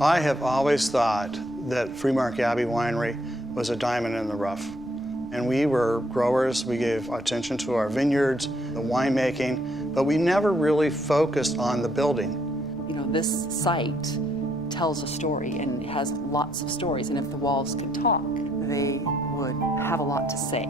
I have always thought that Freemark Abbey Winery was a diamond in the rough. And we were growers, we gave attention to our vineyards, the winemaking, but we never really focused on the building. You know, this site tells a story and has lots of stories, and if the walls could talk, they would have a lot to say.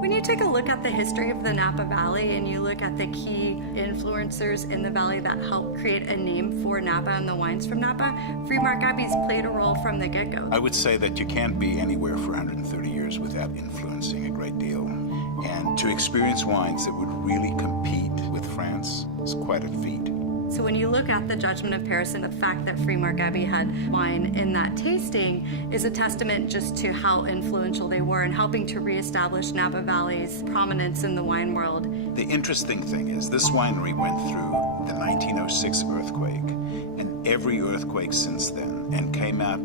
When you take a look at the history of the Napa Valley and you look at the key influencers in the valley that helped create a name for Napa and the wines from Napa, Freemark Abbey's played a role from the get-go. I would say that you can't be anywhere for 130 years without influencing a great deal. And to experience wines that would really compete with France is quite a feat. So when you look at the Judgment of Paris and the fact that Freemark Abbey had wine in that tasting is a testament just to how influential they were in helping to reestablish Napa Valley's prominence in the wine world. The interesting thing is this winery went through the 1906 earthquake and every earthquake since then and came out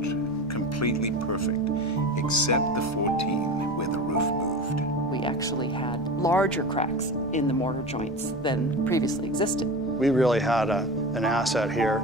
completely perfect except the 14 where the roof moved. We actually had larger cracks in the mortar joints than previously existed. We really had an asset here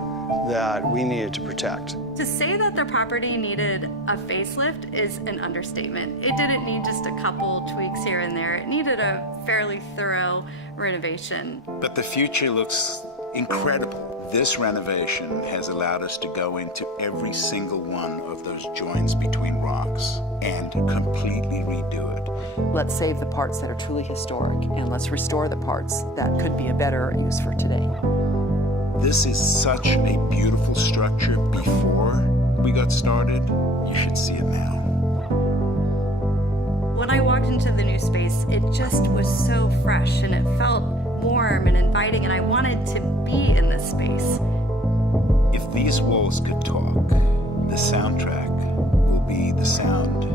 that we needed to protect. To say that the property needed a facelift is an understatement. It didn't need just a couple tweaks here and there. It needed a fairly thorough renovation. But the future looks incredible. This renovation has allowed us to go into every single one of those joints between rocks and completely redo it. Let's save the parts that are truly historic, and let's restore the parts that could be a better use for today. This is such a beautiful structure before we got started. You should see it now. When I walked into the new space, it just was so fresh and it felt warm and inviting, and I wanted to be in this space. If these walls could talk, the soundtrack will be the sound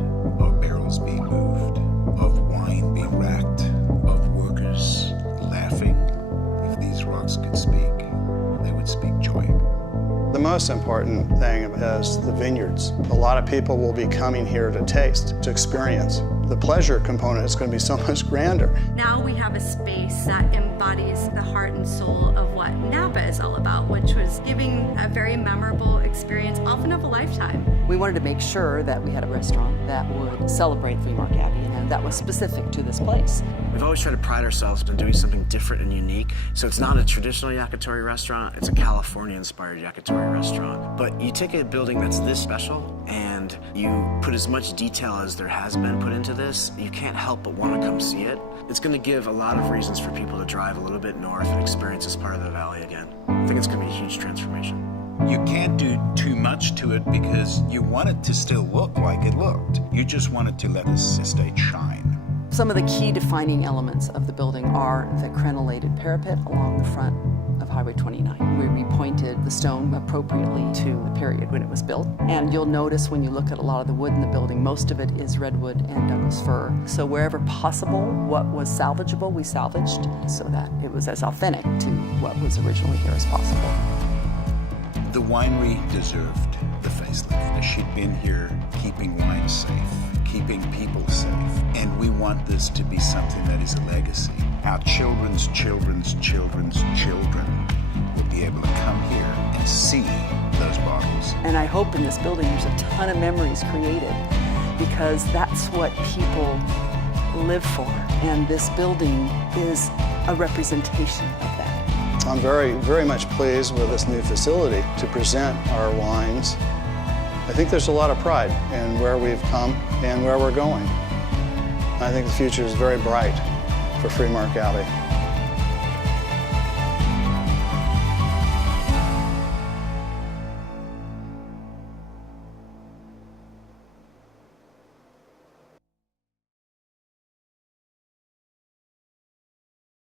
of barrels being moved, of wine being racked, of workers laughing. If these rocks could speak, they would speak joy. The most important thing is the vineyards. A lot of people will be coming here to taste, to experience. The pleasure component is going to be so much grander. Now we have a space that embodies the heart and soul of what Napa is all about, which was giving a very memorable experience, often of a lifetime. We wanted to make sure that we had a restaurant that would celebrate Freemark Abbey, and that was specific to this place. We've always tried to pride ourselves on doing something different and unique. So it's not a traditional yakitori restaurant, it's a California-inspired yakitori restaurant. But you take a building that's this special and you put as much detail as there has been put into this, you can't help but want to come see it. It's going to give a lot of reasons for people to drive a little bit north and experience this part of the valley again. I think it's going to be a huge transformation. You can't do too much to it because you want it to still look like it looked. You just want it to let this estate shine. Some of the key defining elements of the building are the crenellated parapet along the front of Highway 29. We repointed the stone appropriately to the period when it was built. And you'll notice when you look at a lot of the wood in the building, most of it is redwood and Douglas fir. So wherever possible, what was salvageable, we salvaged so that it was as authentic to what was originally here as possible. The winery deserved the facelift. She'd been here keeping wine safe, keeping people safe, and we want this to be something that is a legacy. Our children's children's children's children will be able to come here and see those bottles. And I hope in this building there's a ton of memories created, because that's what people live for, and this building is a representation of that. I'm very much pleased with this new facility to present our wines. I think there's a lot of pride in where we've come and where we're going. I think the future is very bright for Freemark Abbey.